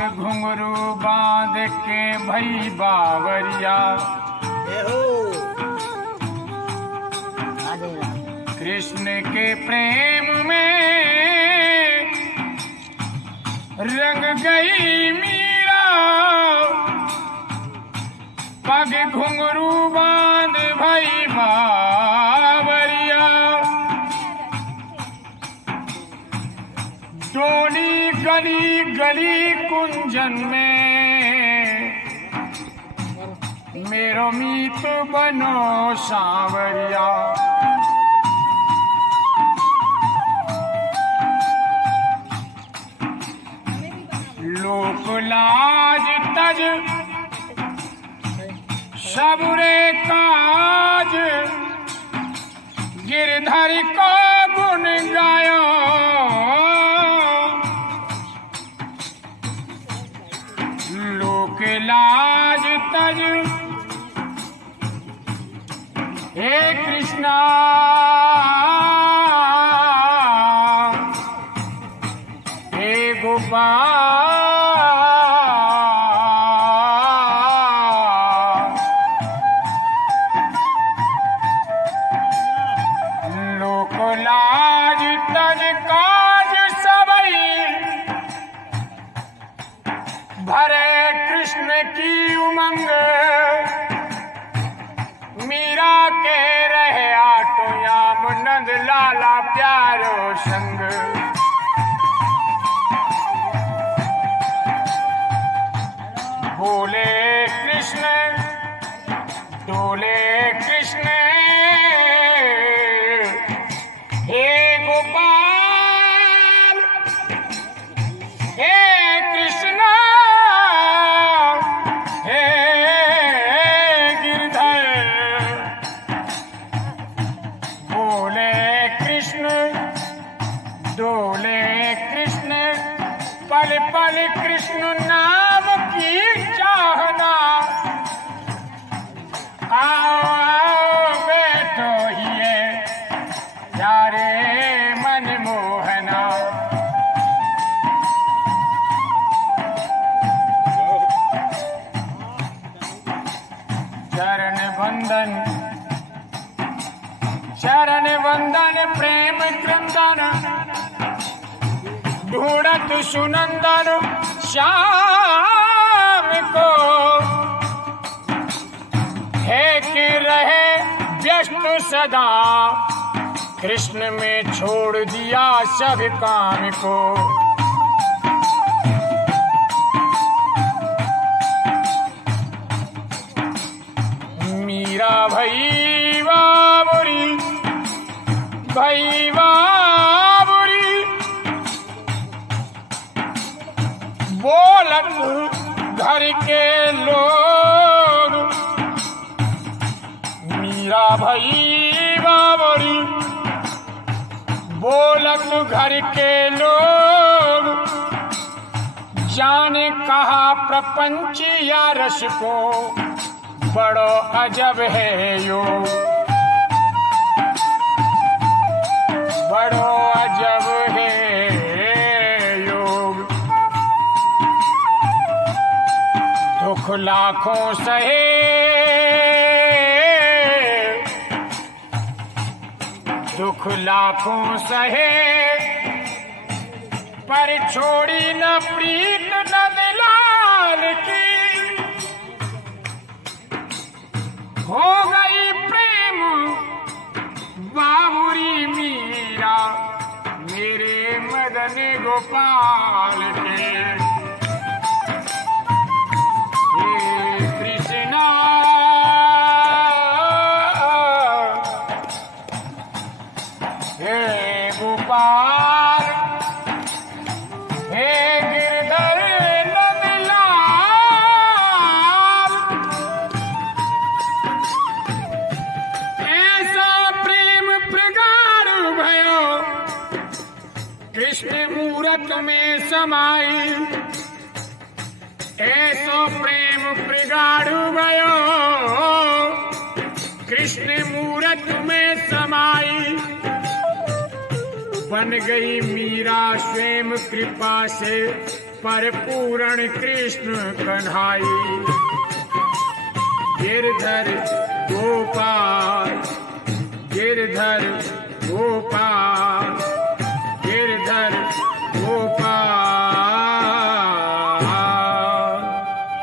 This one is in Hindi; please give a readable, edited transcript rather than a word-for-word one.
घुंघरू बांध के भई बावरिया, कृष्ण के प्रेम में रंग गई मीरा, पग घुंघरू बांध भई बावरिया। डोली गली गली कुंजन में मेरो मीत बनो सांवरिया। लोक लाज तज सबुरे काज, गिरधर को गुण गायो। लोक लाज तज हे कृष्णा, हे गोपाल, लोक लाज तज काज सबई, भरे कृष्ण की उमंग, मीरा के रहे आटो याम, नंद लाला प्यारो संग। बोले कृष्ण डोले कृष्ण, हे गोपाल, हे कृष्ण, हे गिरधर। बोले कृष्ण डोले कृष्ण, पल पल कृष्ण नाम की चाहना। आओ आओ बैठो हिए यारे मन मोहना। चरण वंदन प्रेम क्रंदन, ढूंढत सुनंदन श्याम को। है कि रहे व्यस्त सदा, कृष्ण में छोड़ दिया सब काम को। मीरा भई बाबुरी, भई बाबुरी, बोलत घर के लोग। मीरा भई बाबुरी, बोलत घर के लोग। जाने कहा प्रपंच या रस को, बड़ो अजब है योग, बड़ो अजब है योग। दुख लाखों सहे, दुख लाखों सहे, पर छोड़ी न प्रीत नंदलाल की। हो गई प्रेम बाबुरी मीरा, मेरे मदन गोपाल के। हे कृष्णा, हे गोपाल, हे गिरधर नंदलाल। ऐसा प्रेम प्रगाढ़ भयो, कृष्ण मूरत में समाई। ऐसो प्रेम प्रगाढ़ भयो, कृष्ण मूरत में समाई। बन गई मीरा स्वयं कृपा से पर पूर्ण कृष्ण कन्हाई। गिरधर गोपाल गिरधर